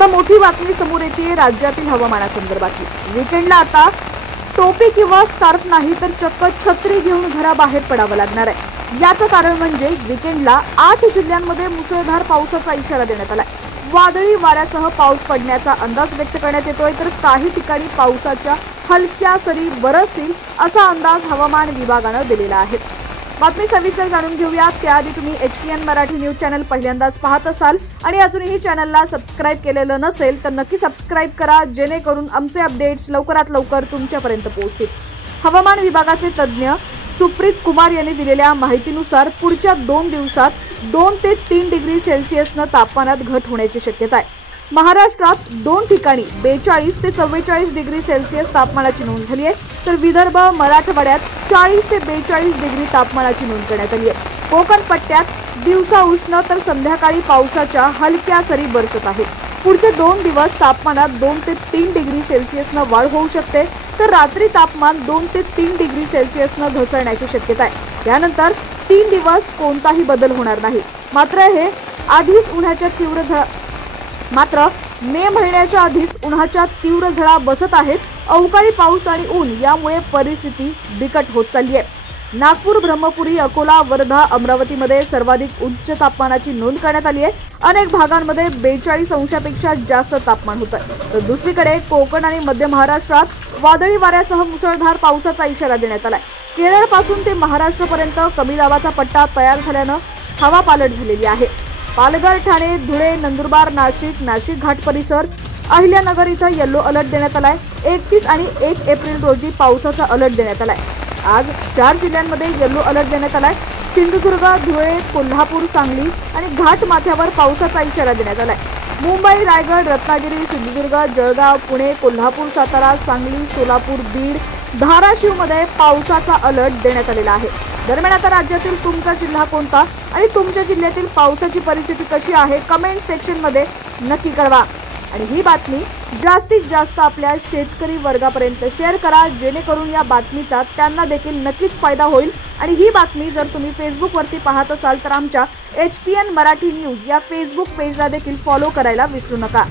आता मोठी बातमी समोर येते राज्यातील हवामानासंदर्भातली। वीकेंडला आता टोपी किंवा स्कार्फ नाही तर चक्क छत्री घेऊन घराबाहेर पडावं लागणार आहे। याचं कारण म्हणजे वीकेंडला 8 जिल्ह्यांमध्ये मुसळधार पावसाचा इशारा देण्यात आलाय। वादळी वाऱ्यासह पाऊस पडण्याचा अंदाज व्यक्त करण्यात येतोय, तर काही ठिकाणी पावसाच्या हलक्या सरी बरसतील असा अंदाज हवामान विभागानं दिलेला आहे। बातमी सविस्तर जाणून घेऊया। त्याआधी तुम्ही HPN मराठी न्यूज चॅनल पहिल्यांदाच पाहत असाल आणि अजूनही चॅनलला सबस्क्राईब केलेलं नसेल तर नक्की सबस्क्राईब करा, जेणेकरून आमचे अपडेट्स लवकरात लवकर तुमच्यापर्यंत पोहोचतील। हवामान विभागाचे तज्ज्ञ सुप्रीत कुमार यांनी दिलेल्या माहितीनुसार पुढच्या 2 दिवसात 2 ते 3 डिग्री सेल्सिअसनं तापमानात घट होण्याची शक्यता आहे। महाराष्ट्रात 2 ठिकाणी 42 ते 44 डिग्री सेल्सिअस तापमानाची नोंद झाली आहे, तर विदर्भ मराठवाड्यात 40 ते 42 डिग्री तापमानाची नोंद करण्यात आली आहे। कोकण पट्ट्यात दिवसा उष्ण तर संध्याकाळी पावसाच्या हलक्या सरी बरसत आहेत। पुढचे 2 दिवस तापमानात 2 ते 3 डिग्री सेल्सिअसनं वाढ होऊ शकते, तर रात्री तापमान 2 ते 3 डिग्री सेल्सिअसनं घसरण्याची शक्यता आहे। त्यानंतर 3 दिवस कोणताही बदल होणार नाही। मात्र मे महिन्याच्या आधीच उन्हाच्या तीव्र झळा बसत आहेत। अवकाळी पाऊस आणि ऊन यामुळे परिस्थिती बिकट होत चालली आहे। नागपूर, ब्रह्मपुरी, अकोला, वर्धा, अमरावतीमध्ये सर्वाधिक उच्च तापमानाची नोंद करण्यात आली आहे। अनेक भागांमध्ये 42 अंशापेक्षा जास्त तापमान होतं, तर दुसरीकडे कोकण आणि मध्य महाराष्ट्रात वादळी वाऱ्यासह मुसळधार पावसाचा इशारा देण्यात आलाय। केरळपासून ते महाराष्ट्रापर्यंत कमी दाबाचा पट्टा तयार झाल्यानं हवा पालट झालेली आहे। पालघर, ठाणे, धुळे, नंदुरबार, नाशिक घाट परिसर, अहिल्यानगर इथं येलो अलर्ट देण्यात आलाय। 31 आणि 1 एप्रिल रोजी पावसाचा अलर्ट देण्यात आलाय। आज 4 जिल्ह्यांमध्ये येलो अलर्ट देण्यात आलाय। सिंधुदुर्ग, धुळे, कोल्हापूर, सांगली आणि घाट माथ्यावर पावसाचा इशारा देण्यात आलाय। मुंबई, रायगड, रत्नागिरी, सिंधुदुर्ग, जळगाव, पुणे, कोल्हापूर, सातारा, सांगली, सोलापूर, बीड, धाराशिवमध्ये पावसाचा अलर्ट देण्यात आलेला आहे। दरम्यान आता राज्यातील तुमचा जिल्हा कोणता आणि तुमच्या जिल्ह्यातील पावसाची परिस्थिती कशी आहे कमेंट सेक्शनमध्ये नक्की कळवा। आणि ही बातमी जास्तीत जास्त आपल्या शेतकरी वर्गापर्यंत शेअर करा, जेणेकरून या बातमीचा त्यांना देखील नक्कीच फायदा होईल। आणि ही बातमी जर तुम्ही फेसबुकवरती पाहत असाल तर आमच्या HPN मराठी न्यूज या फेसबुक पेजला देखील फॉलो करायला विसरू नका।